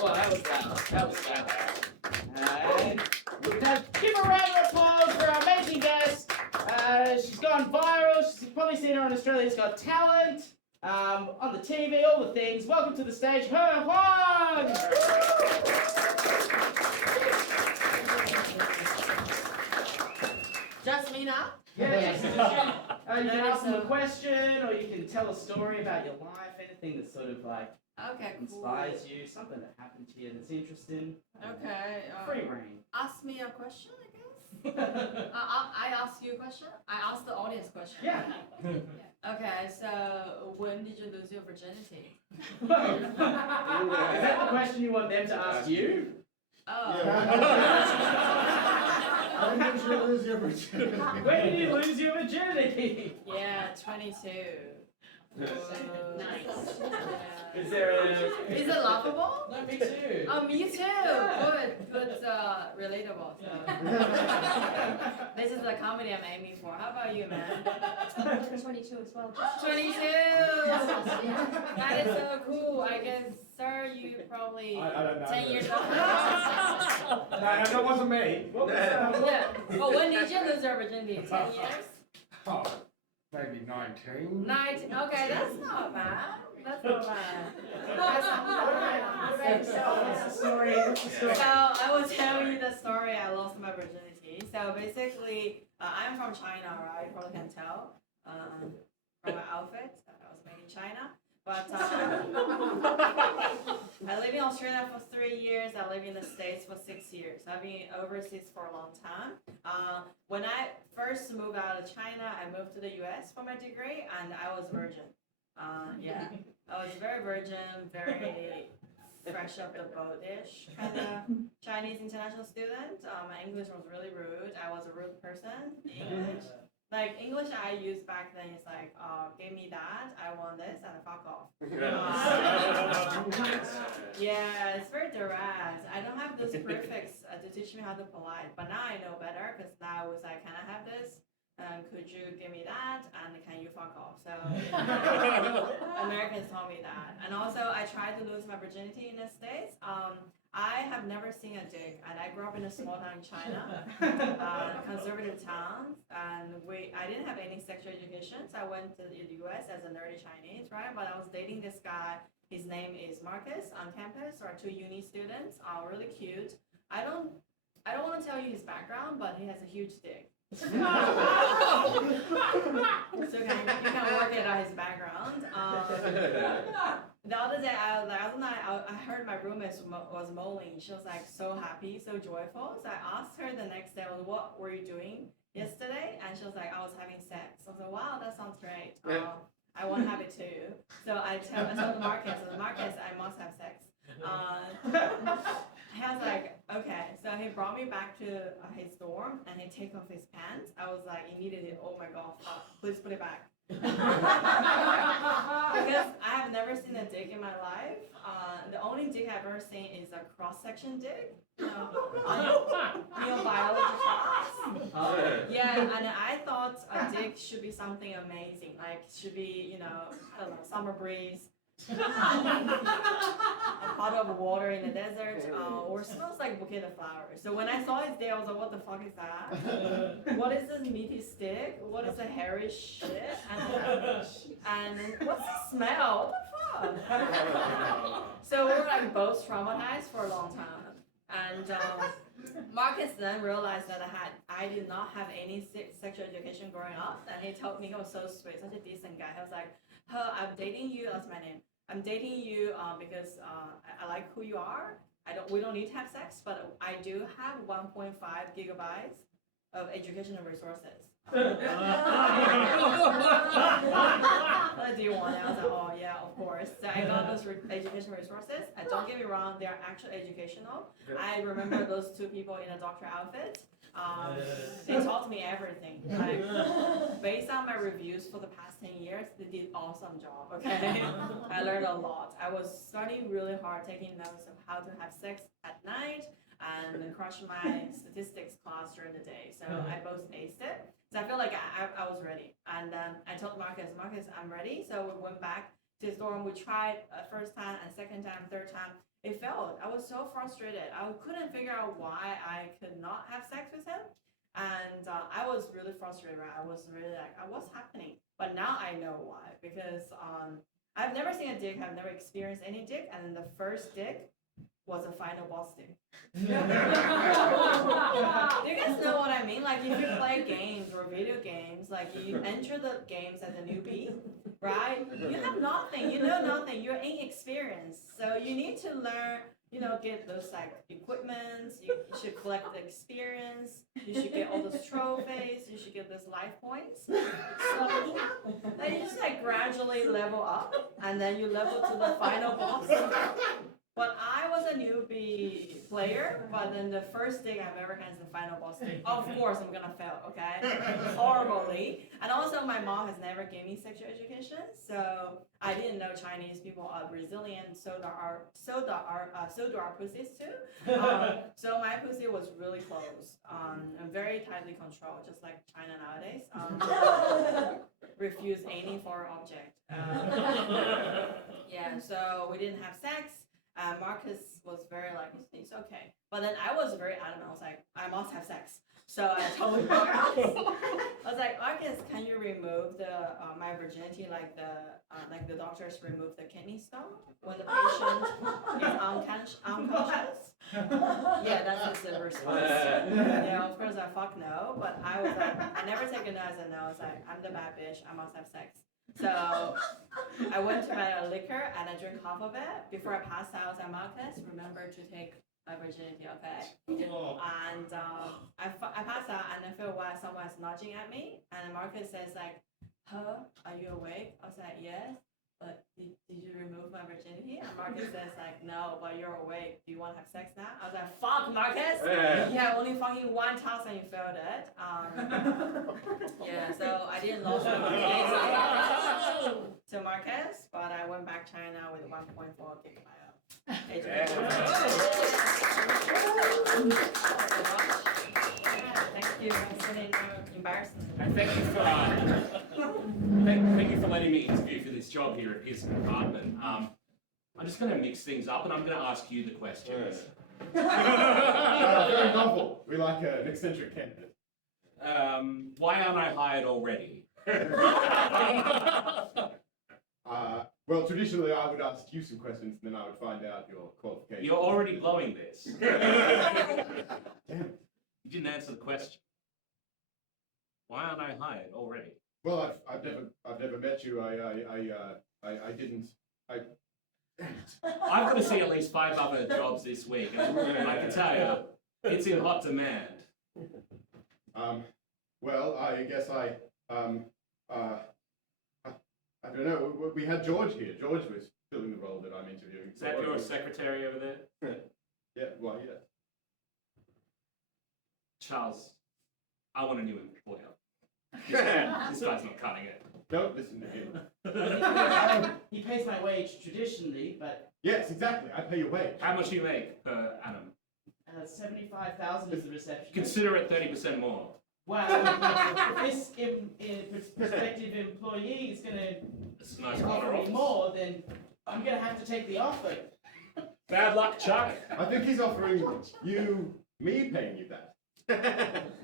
Well, that was loud. That was loud. And now give a round of applause for our amazing guest. She's gone viral. You've probably seen her on Australia's Got Talent, on the TV, all the things. Welcome to the stage, He Huang. Just me now? Yes. You can ask them a question, or you can tell a story about your life, anything that sort of like inspires you, something that happened to you that's interesting. Okay. Free reign. Ask me a question, I guess. I ask you a question. I ask the audience question. Yeah. Okay. So when did you lose your virginity? Is that the question you want them to ask you? Oh. When did you lose your virginity? When did you lose your virginity? Yeah, 22. Nice. Yeah. Is there a... Is it laughable? No, me too. Oh, me too. Good, relatable. So. This is the comedy I'm aiming for. How about you, man? 22 as well. 22. That is so cool. I guess, sir, you probably I don't know. 10 years old. No, that wasn't me. What was Yeah. Well, when did you lose your virginity? 10 years? Oh, maybe 19. 19. Okay, that's not bad. That's not bad. What's the story? So I will tell you the story. I lost my virginity. So basically, I'm from China, right? You probably can tell from my outfit. I was made in China. But I lived in Australia for 3 years. I lived in the States for 6 years. I've been overseas for a long time. When I first moved out of China, I moved to the US for my degree, and I was virgin. Yeah, I was very virgin, very fresh up the boat-ish kind of Chinese international student. My English was really rude. I was a rude person. English I used back then is like, give me that, I want this, and fuck off. Yeah, it's very direct. I don't have those prefix to teach me how to polite, but now I know better because now I was like, can I have this? Could you give me that? And can you fuck off? So Americans told me that. And also I tried to lose my virginity in the States. I have never seen a dick, and I grew up in a small town in China, conservative town, and I didn't have any sexual education, so I went to the US as a nerdy Chinese, right? But I was dating this guy. His name is Marcus on campus, or 2 uni students, really cute. I don't want to tell you his background, but he has a huge dick. So you can work it out his background. The other day, I heard my roommate was moaning. She was like so happy, so joyful. So I asked her the next day, what were you doing yesterday? And she was like, I was having sex. I was like, wow, that sounds great. I want to have it too. So I told the Marcus, I must have sex. He was like, okay. So he brought me back to his dorm, and he took off his pants. I was like, immediately, oh my god, please put it back. Because I have never seen a dick in my life. The only dick I've ever seen is a cross-section dick. Biology class. Yeah, and I thought a dick should be something amazing. Like, should be, I don't know, summer breeze. A pot of water in the desert, or smells like a bouquet of flowers. So when I saw his dick, I was like, what the fuck is that? What is this meaty stick? What is the hairy shit? And what's the smell? What the fuck? So we were like both traumatized for a long time. And Marcus then realized that I did not have any sexual education growing up, and he told me, he was so sweet, such a decent guy. He was like, I'm dating you, that's my name. I'm dating you because I like who you are. We don't need to have sex, but I do have 1.5 gigabytes of educational resources. Do you want it? I was like, oh yeah, of course. So I got those educational resources. Don't get me wrong, they're actually educational. I remember those 2 people in a doctor outfit. They taught me everything. Like, based on my reviews for the past 10 years, they did awesome job, okay? I learned a lot. I was studying really hard, taking notes of how to have sex at night, and crush my statistics class during the day. So I both aced it. So I feel like I was ready. And I told Marcus, I'm ready. So we went back testosterone. We tried first time and second time, third time. It failed. I was so frustrated. I couldn't figure out why I could not have sex with him. And I was really frustrated, right? I was really like, what's happening? But now I know why. Because I've never seen a dick. I've never experienced any dick. And then the first dick was a final boss dick. Do you guys know what I mean? Like if you play games or video games, like you enter the games as a newbie, right? You have nothing. You know nothing. You're inexperienced. So you need to learn, get those like equipments. You should collect the experience. You should get all those trophies. You should get those life points. So then you just like gradually level up, and then you level to the final boss. But I was a newbie player, but then the first thing I've ever had is the final boss thing. Of course I'm gonna fail, okay? Horribly. And also my mom has never gave me sexual education, so I didn't know Chinese people are resilient, so do our pussies too. So my pussy was really close, and very tightly controlled, just like China nowadays. Refuse any foreign object. Yeah, so we didn't have sex. Marcus was very like, it's okay. But then I was very adamant. I was like, I must have sex. So I told Marcus, I was like, Marcus, can you remove my virginity like the doctors remove the kidney stone when the patient is unconscious? Yeah, that's his response. Yeah, of course I fuck no, but I was like, I never take a no as a no. I was like, I'm the bad bitch. I must have sex. So I went to buy a liquor and I drank half of it. Before I passed out, I was like, Marcus, remember to take my virginity, okay? And I passed out and I feel while someone's nudging at me. And Marcus says like, huh, are you awake? I was like, yes. But did you remove my virginity? And Marcus says like, no, but you're awake. Do you want to have sex now? I was like, fuck, Marcus. Yeah, only fucking one task and you failed it. Yeah, so I didn't lose my virginity to Marcus, but I went back China with 1.4 gigabyte. Thank you. I'm feeling embarrassed. And thank you for letting me interview for this job here at Pearson Department. I'm just going to mix things up and I'm going to ask you the questions. Very novel. We like an eccentric candidate. Why aren't I hired already? Well, traditionally I would ask you some questions and then I would find out your qualifications. You're already blowing this. Damn. You didn't answer the question. Why aren't I hired already? Well, I've never met you. I didn't. I've got to see at least 5 other jobs this week, and I can tell you, it's in hot demand. Well, I guess I don't know. We had George here. George was filling the role that I'm interviewing. Is that your secretary over there? Yeah. Well, yeah. Charles, I want a new employer. This guy's not cutting it. Don't listen to him. He pays my wage traditionally, but Yes, exactly. I pay your wage. How much do you make per annum? 75,000 is the reception. Consider it 30% more. Wow, if this prospective employee is going It's a nice to offer corner me more, then I'm going to have to take the offer. Bad luck, Chuck. I think he's offering me paying you that.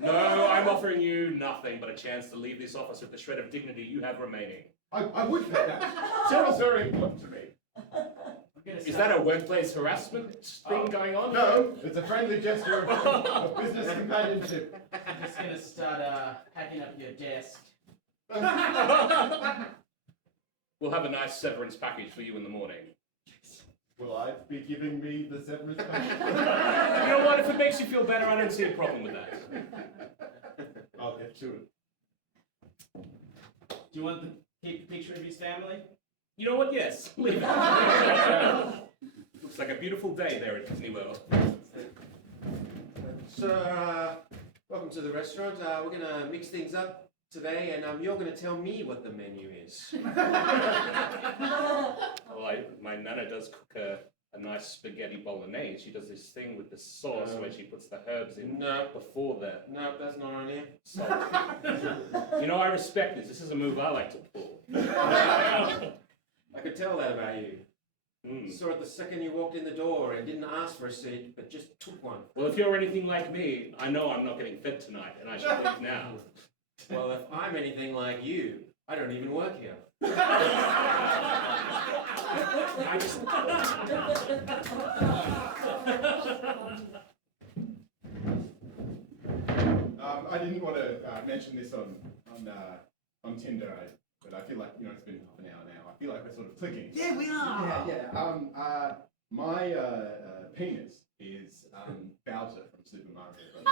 No, I'm offering you nothing but a chance to leave this office with the shred of dignity you have remaining. I would pay that. Sarah's very important to me. Is that a workplace harassment thing going on? No, it's a friendly gesture of business companionship. I'm just going to start packing up your desk. We'll have a nice severance package for you in the morning. Will I be giving me the severance package? You know what? If it makes you feel better, I don't see a problem with that. I'll get to it. Do you want to keep a picture of his family? You know what? Yes. Leave it. Looks like a beautiful day there at Disney World. So, welcome to the restaurant. We're going to mix things up today, and you're going to tell me what the menu is. Well, my nana does cook a nice spaghetti bolognese. She does this thing with the sauce where she puts the herbs in before the No, that's not on here. salt. You know, I respect this. This is a move I like to pull. I could tell that about you. Mm. Saw it the second you walked in the door and didn't ask for a seat, but just took one. Well, if you're anything like me, I know I'm not getting fed tonight, and I should leave now. Well, if I'm anything like you, I don't even work here. I just... I didn't want to mention this on Tinder, but I feel like it's been half an hour now. I feel like we're sort of clicking. Yeah, we are. Yeah. My penis is Bowser from Super Mario Bros.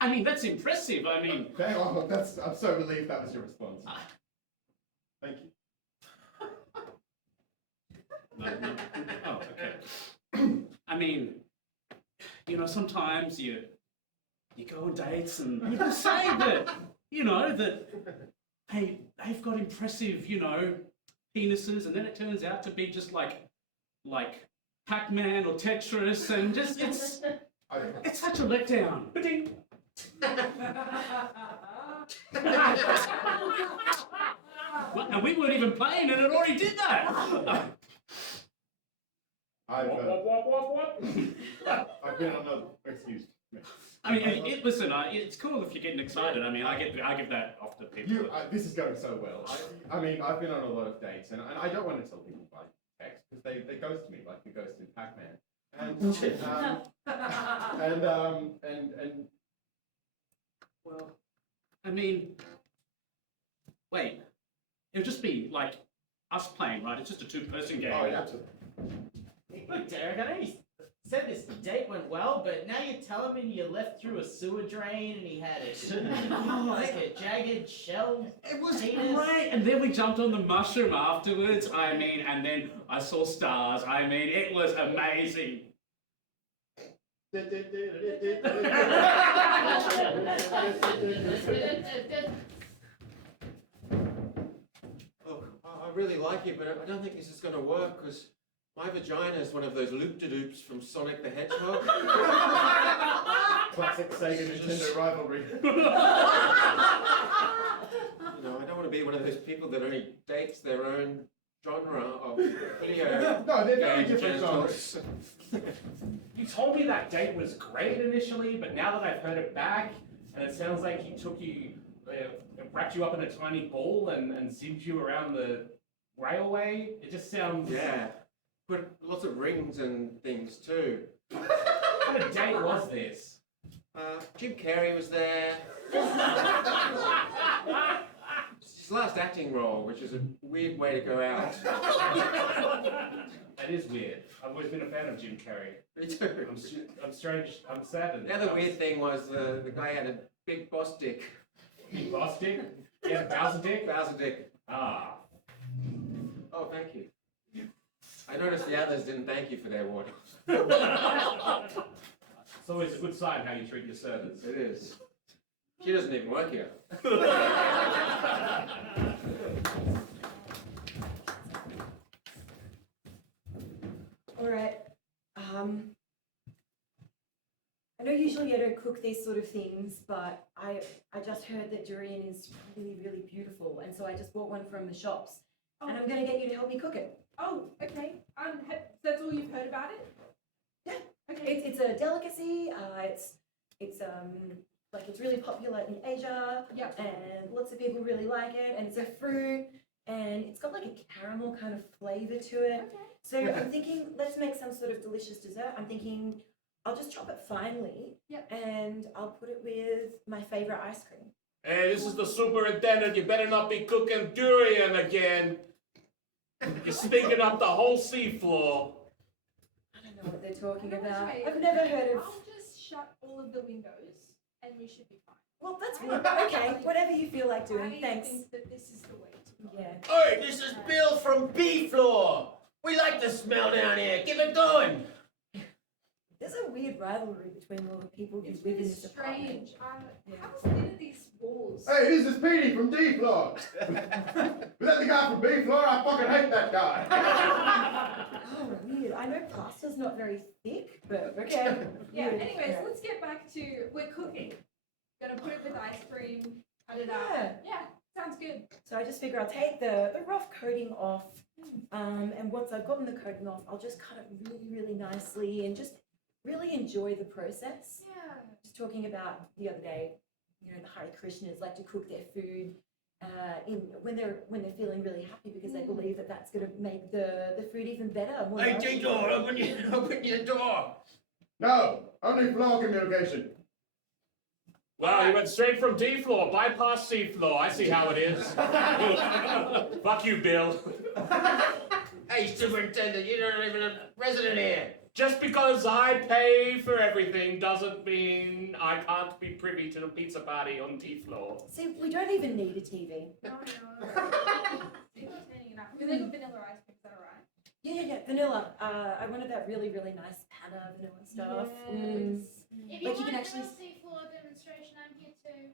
I mean, that's impressive. I mean, I'm so relieved that was your response. Thank you. Oh, okay. I mean, sometimes you go on dates and you say that, hey, they've got impressive, penises, and then it turns out to be just like Pac-Man or Tetris, and just it's such a letdown. Ba-ding. And we weren't even playing, and it already did that. I've been on a excuse me. I mean, listen, it's cool if you're getting excited. I mean, I give that off to people. This is going so well. I mean, I've been on a lot of dates, and I don't want to tell people by text because they ghost me like the ghost in Pac-Man. And Well, I mean, wait, it'll just be like us playing, right? It's just a two-person game. oh, yeah, absolutely. Look, Derek, I know you said this date went well, but now you tell him you left through a sewer drain and he had like a jagged shell. It was penis. great. And then we jumped on the mushroom afterwards. I mean, and then I saw stars. I mean, it was amazing. Look, I really like you, but I don't think this is going to work because my vagina is one of those loop-de-doops from Sonic the Hedgehog. Classic Sega Nintendo rivalry. I don't want to be one of those people that only dates their own genre of video. No, they're very game different genitals. genres. You told me that date was great initially, but now that I've heard it back, and it sounds like he took you, wrapped you up in a tiny ball and zipped you around the railway, it just sounds... Yeah. Put lots of rings and things too. What kind of date was this? Jim Carrey was there. It's his last acting role, which is a weird way to go out. That is weird. I've always been a fan of Jim Carrey. Me too. I'm strange. I'm sad. The other weird thing was the guy had a big boss dick. Big boss dick? Yeah, Bowser dick? Bowser dick. Ah. Oh, thank you. I noticed the others didn't thank you for their water. It's always a good sign how you treat your servants. It is. She doesn't even work here. All right. I know usually I don't cook these sort of things, but I just heard that durian is really, really beautiful, and so I just bought one from the shops, and I'm going to get you to help me cook it. Oh, okay. That's all you've heard about it? Yeah. Okay. It's a delicacy. It's really popular in Asia, Yep. and lots of people really like it. And it's a fruit, and it's got like a caramel kind of flavor to it. Okay. So I'm thinking, let's make some sort of delicious dessert. I'm thinking, I'll just chop it finely, Yep. and I'll put it with my favorite ice cream. Hey, this is the superintendent. You better not be cooking durian again. You're stinking up the whole seafloor. I don't know what they're talking That's about. right. I've never heard of. I'll just shut all of the windows and we should be fine. Well, that's okay. Whatever you feel like doing. I Thanks. think that this is the way to go. Yeah. Hey, this is Bill from B Floor. We like the smell down here. Keep it going. There's a weird rivalry between all the people who It's live in really this apartment. strange. How thin are these walls? Hey, this is Petey from D Floor. Was that the guy from B Floor? I fucking hate that guy. Oh, weird. I know pasta's not very thick, but okay. Yeah, Weird. anyways, Yeah. let's get back to, we're cooking. Gonna put it with ice cream, cut it up. Yeah. Yeah, sounds good. So I just figure I'll take the rough coating off, and once I've gotten the coating off, I'll just cut it really, really nicely and just really enjoy the process. Yeah. Just talking about the other day, you know, the Hare Krishnas like to cook their food when they're feeling really happy because they believe that that's going to make the food even better. More Hey, nourishing. Detour, open your door. No, only floor communication. Wow, you went straight from D floor, bypass C floor. I see how it is. Fuck you, Bill. Hey, Superintendent, you're not even a resident here. Just because I pay for everything doesn't mean I can't be privy to the pizza party on D floor. See, we don't even need a TV. Oh no. People are turning it up. We like vanilla ice cream, is that alright? Yeah, vanilla. I wanted that really, really nice panna vanilla stuff. If you Like, you can actually- floor demonstration, I'm here too.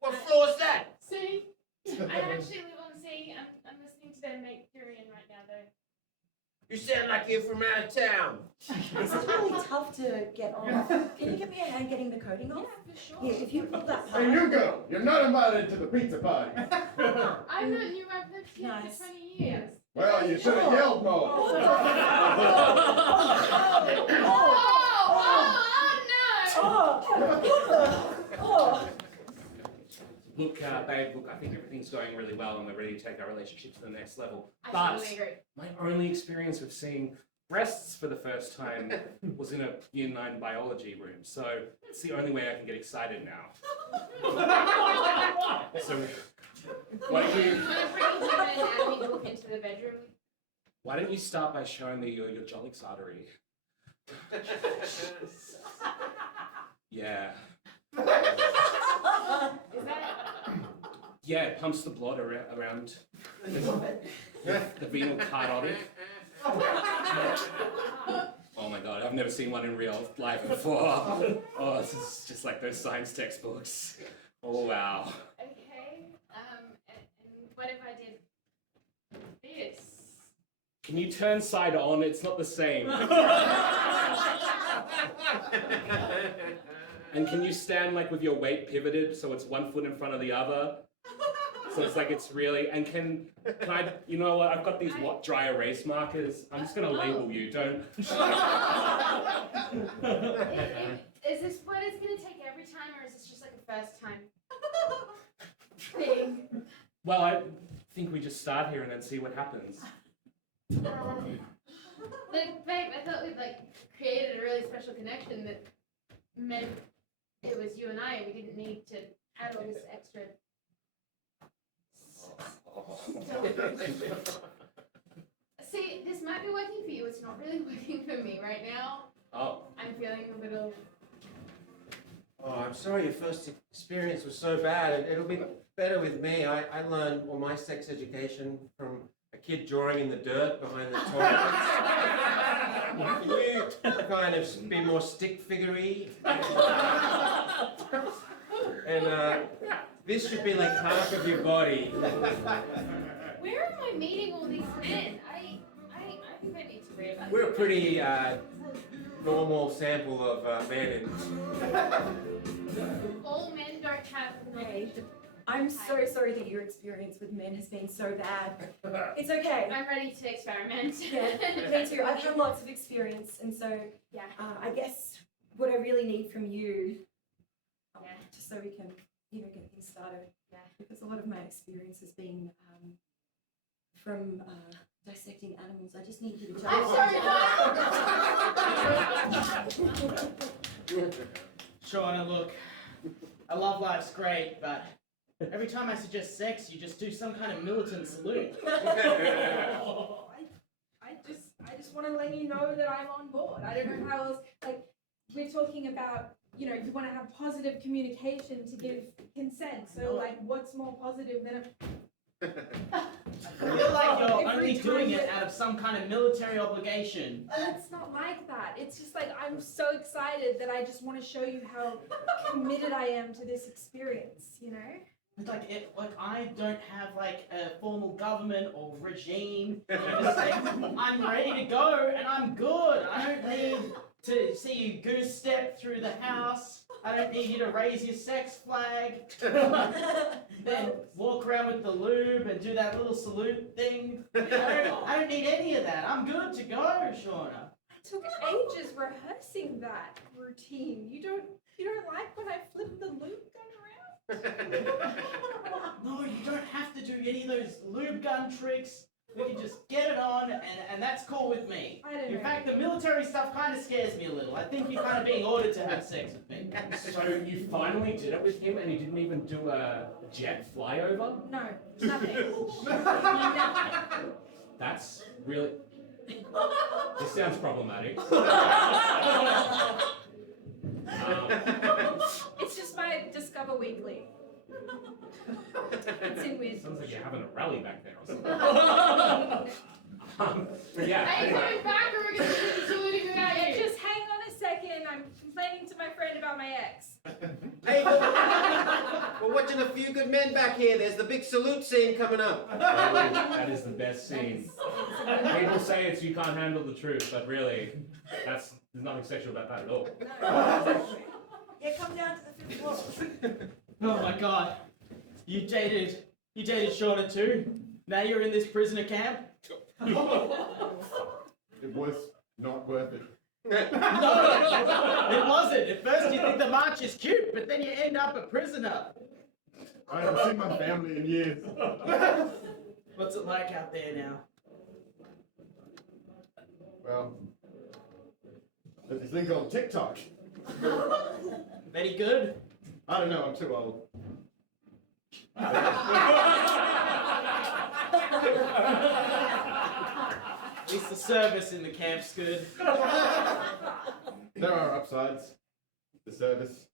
What floor's that? See? I actually live on C. I'm listening to them make durian right now though. You sound like you're from out of town. This is really tough to get off. Can you give me a hand getting the coating off? Yeah, for sure. Yeah, if you pull that Hey, part. new girl, you're not invited to the pizza party. I'm not new. I've lived here Nice. for 20 years. Well, you should have yelled more. Look, babe, look, I think everything's going really well and we're ready to take our relationship to the next level. I But totally agree. my only experience of seeing breasts for the first time was in a year 9 biology room. So it's the only way I can get excited now. So why don't you, Want to bring him an anatomy book into the bedroom? why don't you start by showing me your Jolix artery? Yeah. Is that? Yeah, it pumps the blood around the venal carotid. Oh my god, I've never seen one in real life before. Oh, this is just like those science textbooks. Oh wow. Okay. And what if I did this? Can you turn side on? It's not the same. And can you stand like with your weight pivoted so it's one foot in front of the other? So it's like it's really, and can I, you know what, I've got these dry erase markers. I'm just gonna label you, don't. Is this what it's gonna take every time, or is this just like a first time thing? Well, I think we just start here and then see what happens. Like, babe, I thought we'd like created a really special connection that meant it was you and I, and we didn't need to add all this extra. See, this might be working for you. It's not really working for me right now. Oh, I'm feeling a little. Oh, I'm sorry your first experience was so bad. It'll be better with me. I learned all my sex education from a kid drawing in the dirt behind the toilet. Can you kind of be more stick figure-y? And this should be like half of your body. Where am I meeting all these men? I think I need to realize. We're a pretty normal sample of men. All men don't have knowledge. I'm so sorry that your experience with men has been so bad. It's okay. I'm ready to experiment. Yeah, me too. I've had lots of experience, and so Yeah. I guess what I really need from you, Yeah. just so we can, you know, get things started. Yeah. Because a lot of my experience has been from dissecting animals. I just need you to. I'm sorry, Shauna, look, I love life's great, but every time I suggest sex, you just do some kind of militant salute. I just want to let you know that I'm on board. I don't know how else, like, we're talking about, you know, you want to have positive communication to give consent. So, like, what's more positive than I feel like you're Every only doing time it out of some kind of military obligation. It's not like that. It's just like I'm so excited that I just want to show you how committed I am to this experience, you know? Like I don't have like a formal government or regime. It's like, I'm ready to go and I'm good. I don't need to see you goose step through the house. I don't need you to raise your sex flag. Then walk around with the lube and do that little salute thing. I don't need any of that. I'm good to go, Shauna. I took ages rehearsing that routine. You don't like when I flip the loop gun around? No, you don't have to do any of those lube gun tricks. We can just get it on, and that's cool with me. I don't In know. fact, the military stuff kind of scares me a little. I think you're kind of being ordered to have sex with me. So you finally did it with him and he didn't even do a jet flyover? No, nothing. That's really... This sounds problematic. It's just my Discover Weekly. It's in with. Sounds like you're having a rally back there or something. Yeah. Are you Anyway. coming back or are we going to keep saluting without Yeah, you? just hang on a second. I'm complaining to my friend about my ex. Hey, we're watching A Few Good Men back here. There's the big salute scene coming up. Oh, that is the best scene. People say it's you can't handle the truth, but really, there's nothing sexual about that at all. No. Yeah, come down to the 5th floor. Oh my god. You dated Shauna too? Now you're in this prisoner camp? It was not worth it. No, it wasn't. At first you think the march is cute, but then you end up a prisoner. I haven't seen my family in years. What's it like out there now? Well, there's this thing called TikTok. Very good? I don't know, I'm too old. At least the service in the camp's good. There are upsides. The service.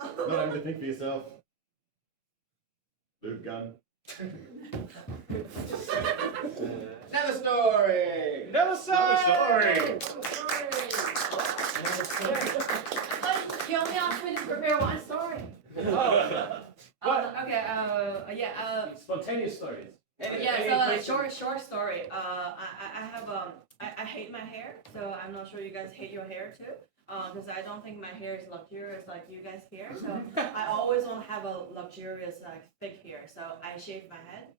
Not having to think for yourself. Lube gun. Another story. Another story! He only asked me to prepare one story. Spontaneous stories. Short story. I hate my hair, so I'm not sure you guys hate your hair too. Because I don't think my hair is luxurious like you guys hair. So I always want to have a luxurious thick hair. So I shaved my head.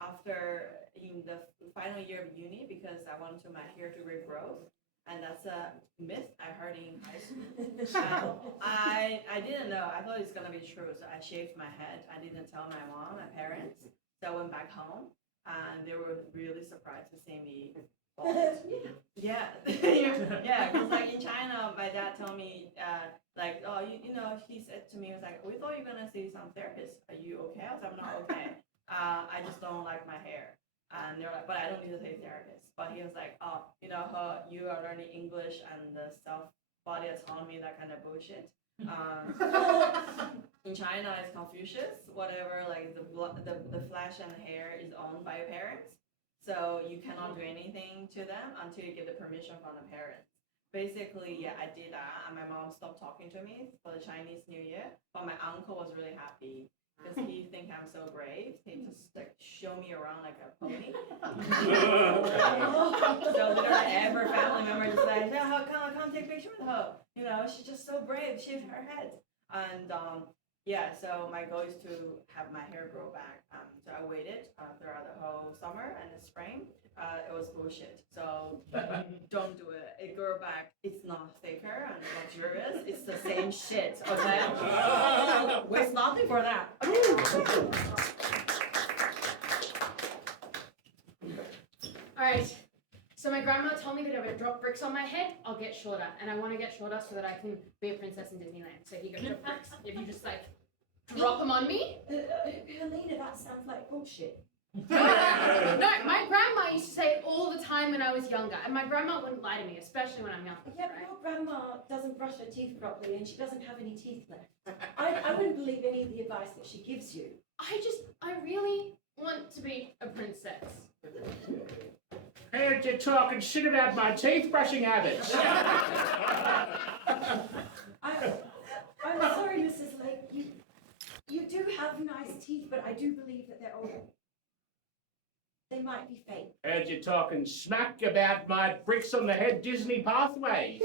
After in the final year of uni because I wanted my hair to regrow. And that's a myth I heard in high school. I didn't know. I thought it's gonna be true. So I shaved my head. I didn't tell my mom, my parents. So I went back home, and they were really surprised to see me bald. Yeah, yeah. Because like in China, my dad told me you know, he said to me, he was like, we thought you were gonna see some therapist. Are you okay? I was like, I'm not okay. I just don't like my hair. And they're like, but I don't need to see a therapist. But he was like, oh, you know, you are learning English and the self-body autonomy, that kind of bullshit. In China, it's Confucius, whatever, like the flesh and hair is owned by your parents. So you cannot do anything to them until you get the permission from the parents. Basically, yeah, I did that, and my mom stopped talking to me for the Chinese New Year. But my uncle was really happy. Because he think I'm so brave, he just like show me around like a pony. So literally every family member just like, yeah, come take a picture with her. You know, she's just so brave. Shaved her head, and yeah. So my goal is to have my hair grow back. So I waited throughout the whole summer and the spring. It was bullshit. So don't do it. It grew back. It's not thicker and luxurious. It's the same shit. Okay. Waste nothing for that. Alright, so my grandma told me that if I drop bricks on my head, I'll get shorter. And I want to get shorter so that I can be a princess in Disneyland. So here you go, drop bricks. If you just like drop them on me. Helena, that sounds like bullshit. No, my grandma used to say it all the time when I was younger. And my grandma wouldn't lie to me, especially when I'm young. Yeah, but your grandma doesn't brush her teeth properly and she doesn't have any teeth left. I wouldn't believe any of the advice that she gives you. I really want to be a princess. Heard you talking shit about my teeth brushing habits. I'm sorry, Mrs. Lake. You do have nice teeth, but I do believe that they're old. they might be fake. Heard you talking smack about my bricks on the head Disney pathway.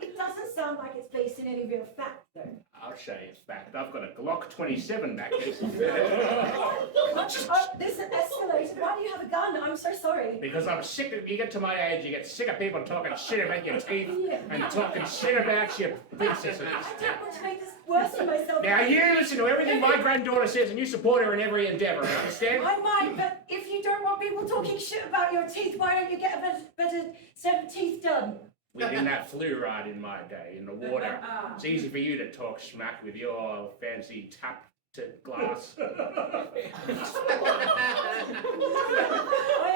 It doesn't sound like it's based in any real fact, though. I'll show you a fact. I've got a Glock 27 back here. Oh, this escalated. Why do you have a gun? I'm so sorry. Because I'm sick of, you get to my age, you get sick of people talking shit about your teeth Yeah. and talking shit about your princesses. I don't want to make this worse for myself. Now you listen to everything my granddaughter says and you support her in every endeavour, understand? I might, but if you don't want people talking shit about your teeth, why don't you get a better set of teeth done? We didn't have fluoride in my day in the water. It's easy for you to talk smack with your fancy tap to glass. I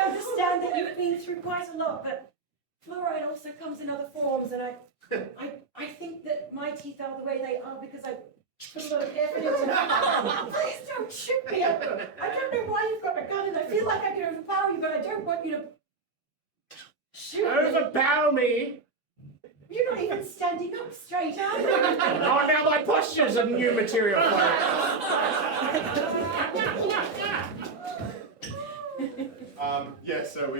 understand that you've been through quite a lot, but fluoride also comes in other forms, and I think that my teeth are the way they are because I put a lot of effort into them. Please don't shoot me. I don't know why you've got a gun, and I feel like I can overpower you, but I don't want you to shoot me. Overpower me? You're not even standing up straight, are you? Oh, now my posture's a new material for Yeah, so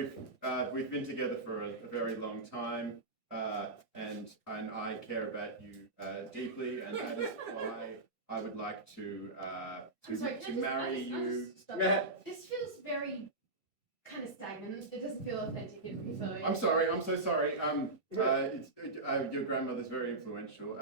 we've been together for a very long time, and I care about you deeply, and that is why I would like to I'm sorry, can I marry just you. stop? This feels very kind of stagnant. It doesn't feel authentic in me, so. I'm sorry. I'm so sorry. Your grandmother's very influential.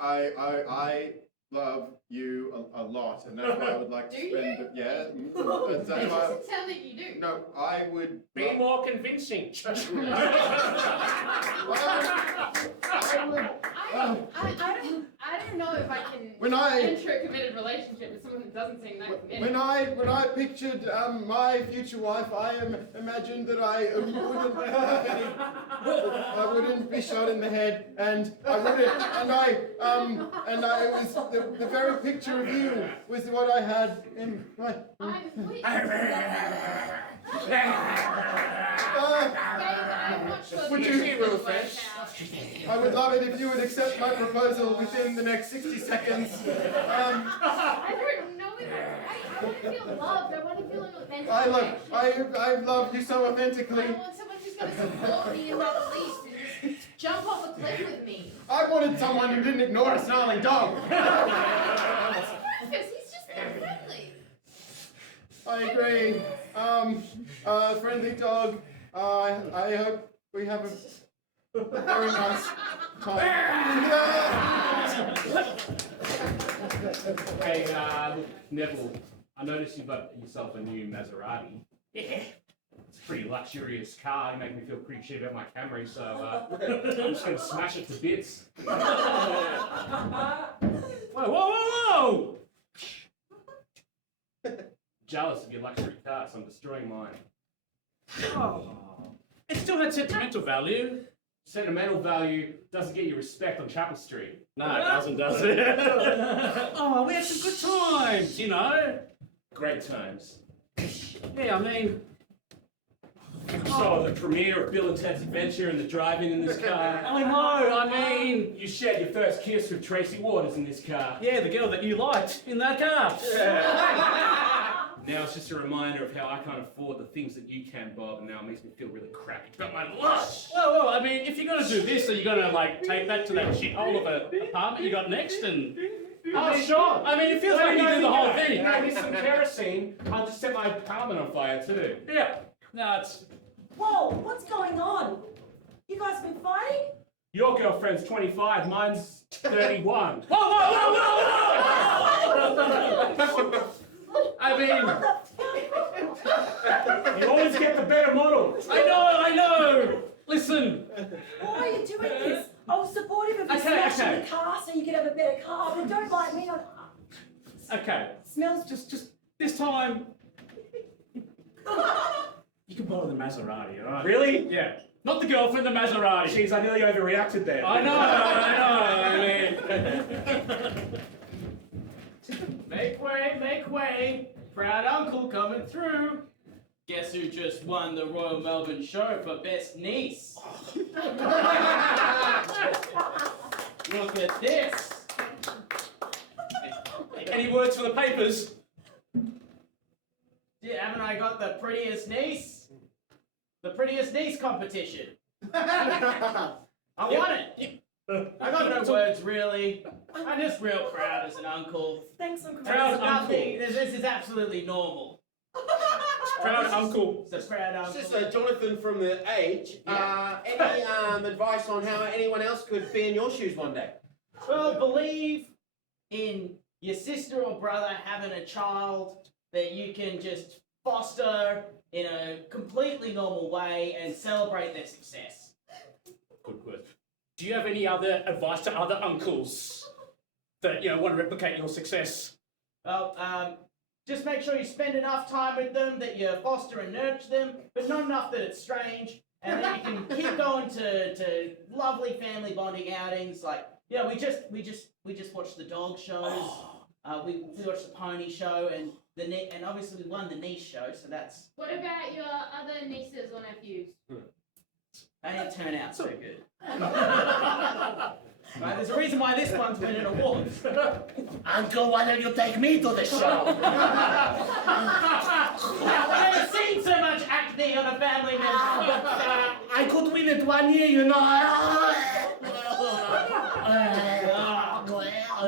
I love you a lot, and that's why I would like to Do spend. you? Yeah. It That's why. doesn't sound like you do. No, I would. Be more convincing. I don't know if I can When I- enter a committed relationship with someone that doesn't seem that committed. When I pictured my future wife, I imagined that I wouldn't be shot in the head, and I wouldn't, and I it was the very picture of you was what I had in my. I'm not sure. Would that you this hear will real work fast? out. I would love it if you would accept my proposal within the next 60 seconds. I don't know if I want to feel loved. I want to feel an authentic I connection. love you so authentically. I want someone who's going to support me in that belief and just jump off a cliff with me. I wanted someone who didn't ignore a snarling dog. That's Rufus. He's just that friendly. I agree. Friendly dog. I hope we have a very nice time. Hey, look, Neville, I noticed you got yourself a new Maserati. Yeah. It's a pretty luxurious car. You make me feel pretty shit about my Camry, so I'm just gonna smash it to bits. Whoa! Jealous of your luxury car, so I'm destroying mine. Oh, it still had sentimental value. Sentimental value doesn't get you respect on Chapel Street. No, it doesn't, does it? Oh, we had some good times, you know. Great times. Yeah, I mean, Saw the premiere of Bill and Ted's Adventure and the driving in this car. I know, I mean, You shared your first kiss with Tracy Waters in this car. yeah, the girl that you liked in that car. Now it's just a reminder of how I can't afford the things that you can, Bob, and now it makes me feel really crappy about my lush. Well, I mean, if you're gonna do this, are you gonna like take that to that shithole of an apartment you got next and? Oh, sure. I mean, it feels like you do the whole thing. Maybe some kerosene. I'll just set my apartment on fire too. Yeah. No, it's. Whoa, what's going on? You guys been fighting? Your girlfriend's 25, mine's 31. Whoa! I mean, You always get the better model. I know. Listen, Why are you doing this? I was supportive of you smashing okay. the car so you could have a better car, but don't like me on. okay, Smells just this time. You can borrow the Maserati, all right? Really? Yeah. Not the girlfriend, the Maserati. Jeez, I nearly overreacted there. I know, I mean. Make way. Proud uncle coming through. Guess who just won the Royal Melbourne show for best niece? Look at this. Any words for the papers? Yeah, haven't I got the prettiest niece? The prettiest niece competition. I won it. I got no words really. I'm just real proud as an uncle. Thanks, Uncle. Proud There's uncle. nothing. This is absolutely normal. Proud uncle. It's a proud uncle. It's just Jonathan from the Age. Any advice on how anyone else could be in your shoes one day? Well, believe in your sister or brother having a child that you can just foster in a completely normal way and celebrate their success. Good word. Do you have any other advice to other uncles that want to replicate your success? Well, just make sure you spend enough time with them, that you foster and nurture them, but not enough that it's strange, and that you can keep going to lovely family bonding outings. Like, we just watched the dog shows. We watched the pony show and and obviously we won the niece show, so that's. What about your other nieces or nephews? They didn't turn out so good. Right, there's a reason why this one's winning awards. Uncle, why don't you take me to the show? I've never seen so much acne on a family member. I could win it 1 year, you know.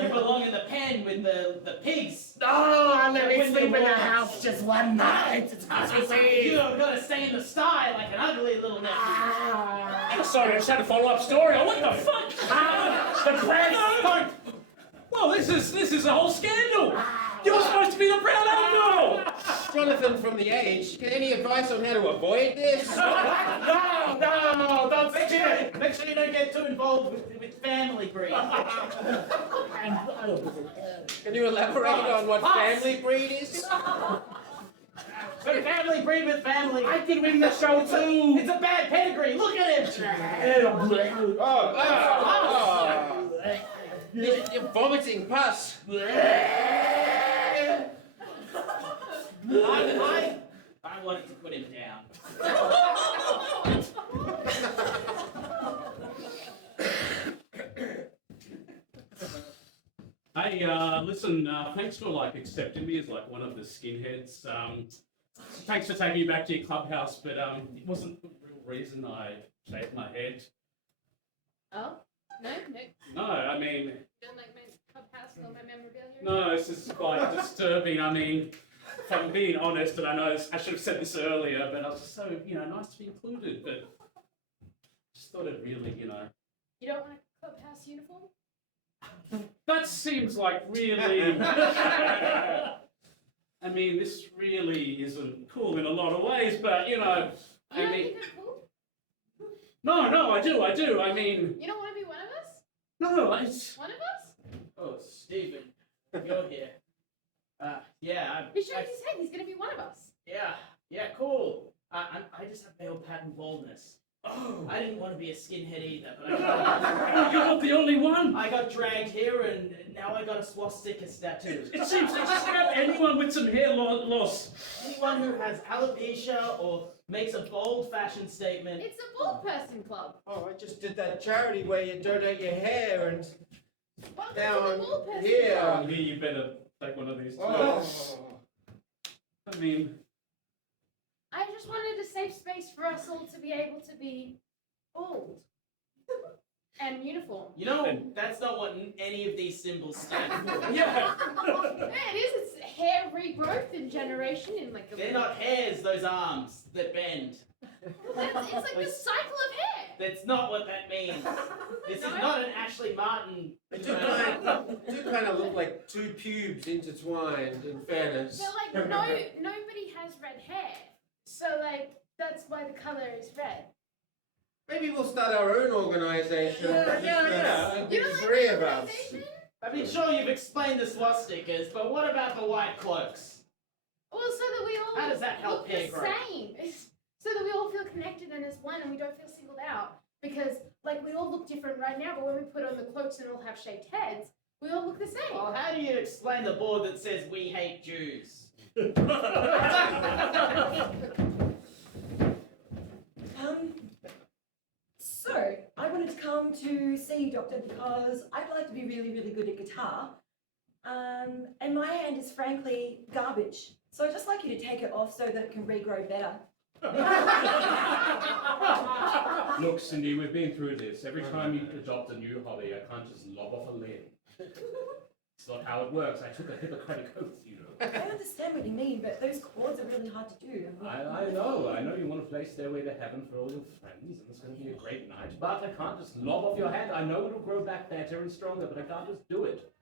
You belong in the pen with the pigs. No, I'm gonna sleep in the house just one night. It's Christmas Eve. You're gonna stay in the sty like an ugly little nephew. Sorry, I just had a follow-up story. Oh, what the fuck? The press. No. Well, this is a whole scandal. You're supposed to be the proud uncle. Jonathan from the Age. Any advice on how to avoid this? No, don't Make sure you don't get too involved with family breed. Can you elaborate on what family breed is? So family breed with family. I could win the show too. It's a bad pedigree. Look at him. You're vomiting pus. I wanted to put him down. Hey, listen, thanks for accepting me as one of the skinheads. Thanks for taking me back to your clubhouse, but it wasn't the real reason I shaved my head. Oh? No? No, I mean, Don't like my clubhouse or my memorabilia? no, this is quite disturbing. I mean, if I'm being honest, and I know I should have said this earlier, but I was just so, nice to be included, but just thought it really, You don't want a clubhouse uniform? That seems like really. I mean, this really isn't cool in a lot of ways, but You don't I mean, think I'm cool? no, I do. I mean, You don't want to be one of us? no, it's. One of us? Oh, Stephen, you're here. Yeah, He shook his head. He's going to be one of us. yeah, cool. I just have male pattern baldness. Oh, I didn't want to be a skinhead either, but you're not the only one. I got dragged here, and now I got a swastika tattoo. It seems like just about anyone with some hair loss. Anyone who has alopecia or makes a bold fashion statement. It's a bald person club. Oh, I just did that charity where you donate your hair and Welcome now to the I'm bald person here. club. Here, you better take one of these. Too. Oh. I mean, I just wanted a safe space for us all to be able to be bald and uniform. You know, that's not what any of these symbols stand for. yeah. Yeah, it is. It's hair regrowth and generation in like a. They're not hairs, those arms that bend. It's like the cycle of hair. That's not what that means. This is not an Ashley Martin. They do kind of look like two pubes intertwined, in fairness. So like nobody has red hair. So like that's why the color is red. Maybe we'll start our own organization. Yeah. The You don't like three my of us. organization? I mean, sure, you've explained the swastikas, but what about the white cloaks? Well, so that we all How does that help look the hair growth? same. So that we all feel connected and as one, and we don't feel singled out. Because like we all look different right now, but when we put on the cloaks and all have shaved heads, we all look the same. Well, how do you explain the board that says we hate Jews? So, I wanted to come to see you, Doctor, because I'd like to be really, really good at guitar. And my hand is frankly garbage. So I'd just like you to take it off so that it can regrow better. Look, Cindy, we've been through this. Every time you adopt a new hobby, I can't just lob off a limb. It's not how it works. I took a Hippocratic oath, you know. I understand what you mean, but those chords are really hard to do. I know you want to play Stairway to Heaven for all your friends, and it's going to be a great night, but I can't just lob off your hand. I know it'll grow back better and stronger, but I can't just do it.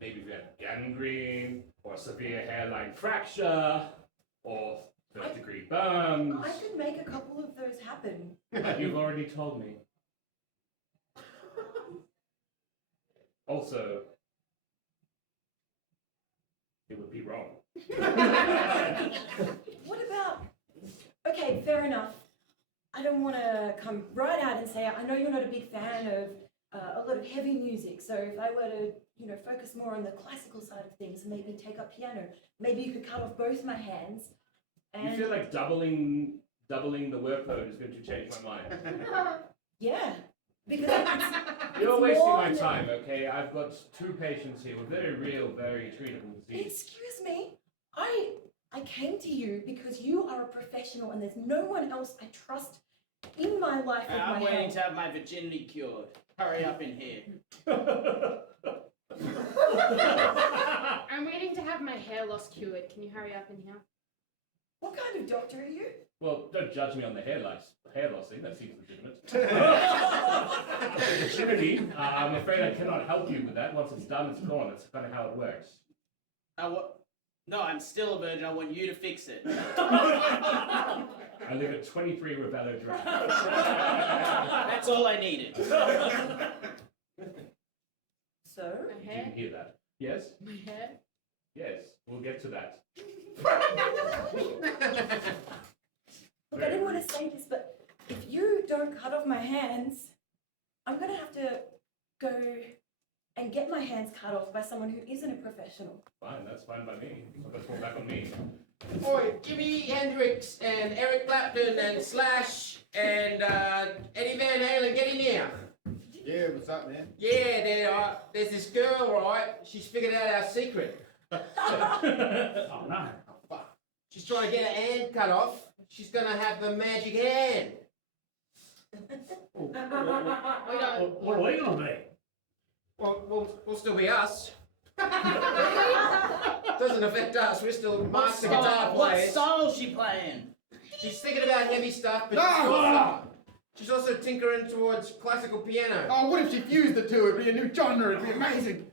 Maybe if you have gangrene, or severe hairline fracture, or third-degree burns. I could make a couple of those happen. But you've already told me. Also, it would be wrong. What about, okay, fair enough. I don't want to come right out and say, I know you're not a big fan of a lot of heavy music, so if I were to, focus more on the classical side of things and maybe take up piano, maybe you could cut off both my hands. And You feel like doubling the workload is going to change my mind. yeah, because You're it's wasting more my than- time, okay? I've got 2 patients here with very real, very treatable disease. Excuse me, I came to you because you are a professional and there's no one else I trust in my life with I'm my waiting health. to have my virginity cured. Hurry up in here. I'm waiting to have my hair loss cured. Can you hurry up in here? What kind of doctor are you? Well, don't judge me on the hair loss thing. That seems legitimate. Virginity, I'm afraid I cannot help you with that. Once it's done, it's gone. That's kind of how it works. No, I'm still a virgin. I want you to fix it. I live at 23 Ravello Drive. That's all I needed. So? My Did hair? you hear that? Yes? My hair? Yes. We'll get to that. Look, I didn't want to say this, but if you don't cut off my hands, I'm going to have to go and get my hands cut off by someone who isn't a professional. Fine, that's fine by me. It's not going to fall back on me. Oi, Jimi Hendrix and Eric Clapton and Slash and Eddie Van Halen, get in here. Yeah, what's up, man? Yeah, there's this girl, right? She's figured out our secret. Oh, no. She's trying to get her hand cut off. She's gonna have the magic hand. What are we going to be? Well, we'll still be us. Doesn't affect us. We're still master guitar What players. style is she playing? She's thinking about heavy stuff, but she's also tinkering towards classical piano. Oh, what if she fused the two? It'd be a new genre. It'd be amazing.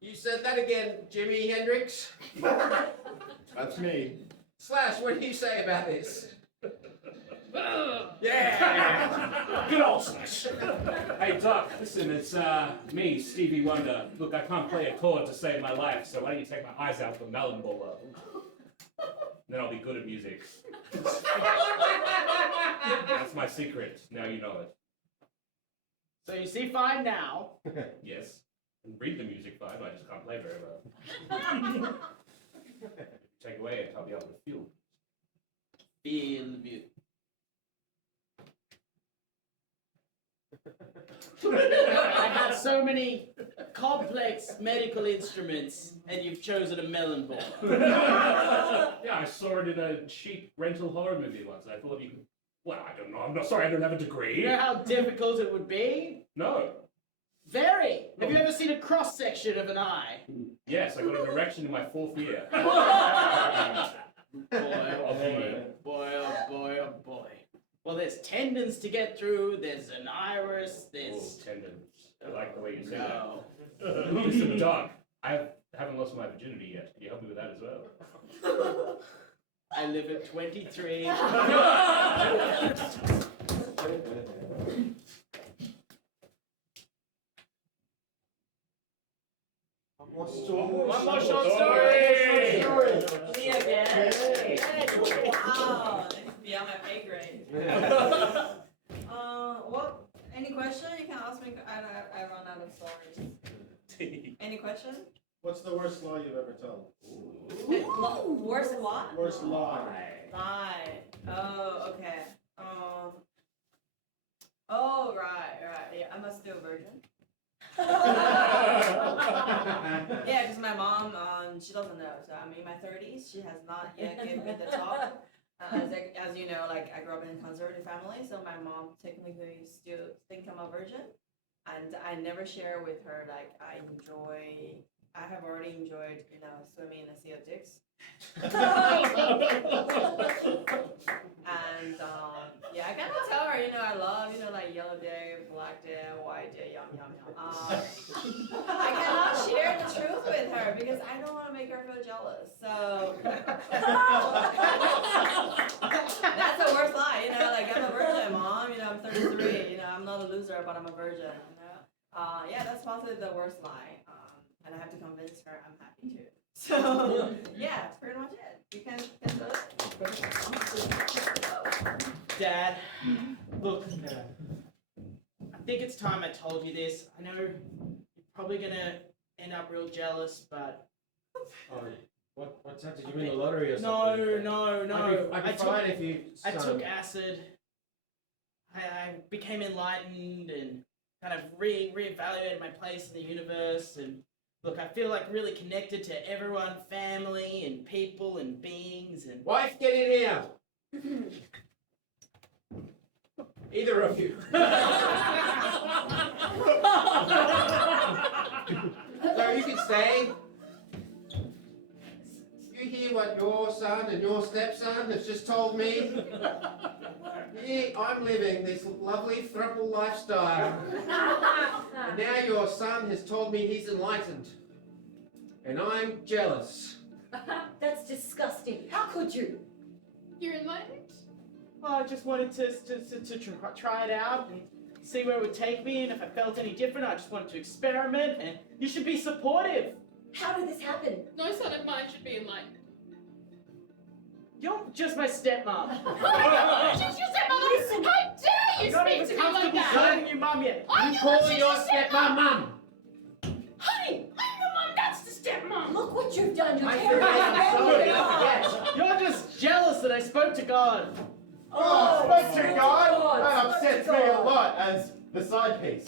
You said that again, Jimi Hendrix. That's me. Slash, what do you say about this? Yeah! Good old Slash. Hey, Doc, listen, it's me, Stevie Wonder. Look, I can't play a chord to save my life, so why don't you take my eyes out for melon bowler? Then I'll be good at music. That's my secret. Now you know it. So you see fine now. Yes. And read the music fine, but I just can't play very well. Take away, I'll be able to feel. Feel the beauty. I have so many complex medical instruments, and you've chosen a melon ball. Yeah, I saw it in a cheap rental horror movie once. I thought you could. Well, I don't know. I'm not sorry. I don't have a degree. You know how difficult it would be? No. Very. Have you ever seen a cross section of an eye? Yes, I got an erection in my 4th year. Boy, oh boy, oh boy, oh boy. Well, there's tendons to get through, there's an iris, Oh, there's... tendons. I like the way you say No. that. Listen, Doc, I haven't lost my virginity yet. Can you help me with that as well? I live at 23. One more story. One more short story! Me again? Wow, beyond my pay grade. What? Any question? You can ask me. I run out of stories. Any question? What's the worst lie you've ever told? Worst what? Worst lie. Lie. Oh, okay. Oh, right. Yeah, I'm still a virgin. Yeah, because my mom, she doesn't know. So I'm in my 30s. She has not yet given me the talk. As you know, like I grew up in a conservative family, so my mom technically still think I'm a virgin, and I never share with her like I have already enjoyed, swimming in a sea of dicks. And yeah, I cannot tell her, I love, like yellow day, black day, white day, yum yum yum. I cannot share the truth with her because I don't want to make her feel jealous. So that's the worst lie, like I'm a virgin, mom. I'm 33. I'm not a loser, but I'm a virgin. Yeah, that's possibly the worst lie. And I have to convince her I'm happy too. So yeah, pretty much it. You can do it. Dad, look, I think it's time I told you this. I know you're probably gonna end up real jealous, but What's that? Did you win the lottery or something? no. I'd be fine if you. I took acid. I became enlightened and kind of reevaluated my place in the universe. And look, I feel like really connected to everyone, family and people and beings and. Wife, get in here. Either of you. No, you can stay. You hear what your son and your stepson has just told me? Here, I'm living this lovely throuple lifestyle. And now your son has told me he's enlightened. And I'm jealous. That's disgusting. How could you? You're enlightened? Well, I just wanted to try it out and see where it would take me, and if I felt any different, I just wanted to experiment, and you should be supportive. How did this happen? No son of mine should be enlightened. You're just my stepmom. She's your stepmom! How dare you You're not speak even to me like comfortable that? calling you mum yet. I You know call she's your your stepmom mum. Honey, I'm the mum, that's the stepmom! Look what you've done. You're I tearing forget. my family apart. You're just jealous that I spoke to God. Oh, spoke to God? God, That spoke to upsets me a God. lot as the side piece.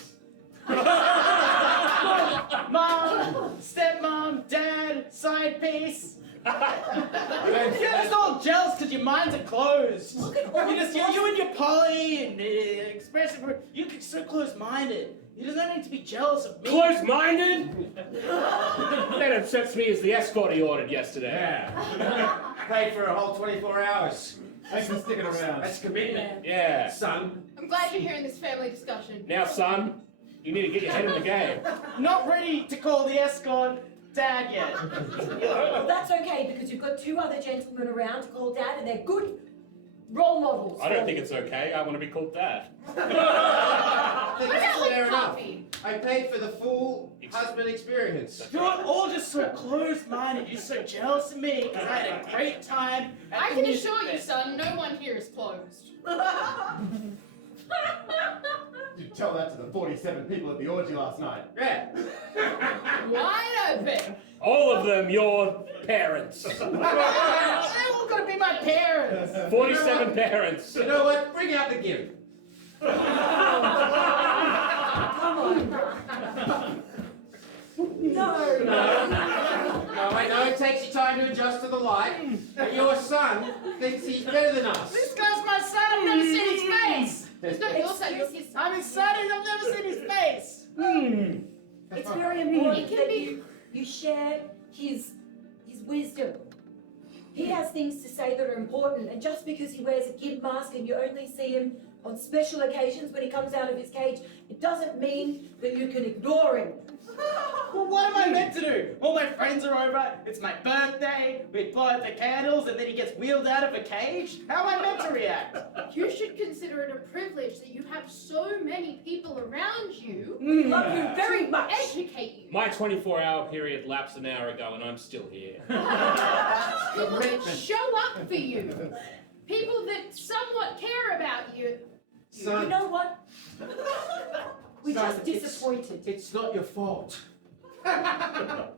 Mom, stepmom, dad, side piece. You're just all jealous because your minds are closed. Look at all You and your poly and expressive, you're so close-minded. You don't need to be jealous of me. Close-minded? That upsets me as the escort he ordered yesterday. Yeah. Paid for a whole 24 hours. Thanks for sticking around. That's commitment, Yeah. son. I'm glad you're hearing this family discussion. Now, son, you need to get your head in the game. Not ready to call the escort dad yet. Well, that's okay because you've got two other gentlemen around to call dad, and they're good role models. I don't think it's okay. I want to be called dad. What That's about fair enough. coffee? I paid for the full husband experience. You're all just so close-minded. You're so jealous of me because I had a great time at I the can music assure you, fest. son, no one here is closed. You tell that to the 47 people at the orgy last night. Yeah. Wide open. All of them your parents. They're all gonna be my parents. 47 parents. You know what? Bring out the gift. Come on. No. No, I know it takes you time to adjust to the light, but your son thinks he's better than us. This guy's my son. I've never seen his face. It's not your son, it's his son. I'm excited. I've never seen his face. It's very important It can that be- you share his wisdom. He has things to say that are important, and just because he wears a kid mask and you only see him on special occasions when he comes out of his cage, it doesn't mean that you can ignore him. Well, what am I meant to do? All my friends are over. It's my birthday. We blow out the candles, and then he gets wheeled out of a cage. How am I meant to react? You should consider it a privilege that you have so many people around you Love you very much. educate you. My 24-hour period lapsed an hour ago and I'm still here. People that show up for you. People that somewhat care about you. You Son, know what? We're Son, just disappointed. it's not your fault.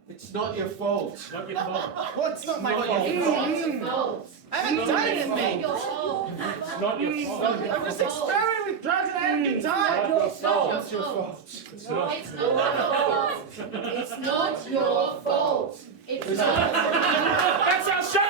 It's not your fault. Not your fault. What's not my Not fault? your It's your fault. I haven't done It's anything. your fault. It's not your fault. I'm just experimenting with drugs and I had a good time. It's not your fault. It's not. It's not your fault. It's not your fault. It's not. That's our show!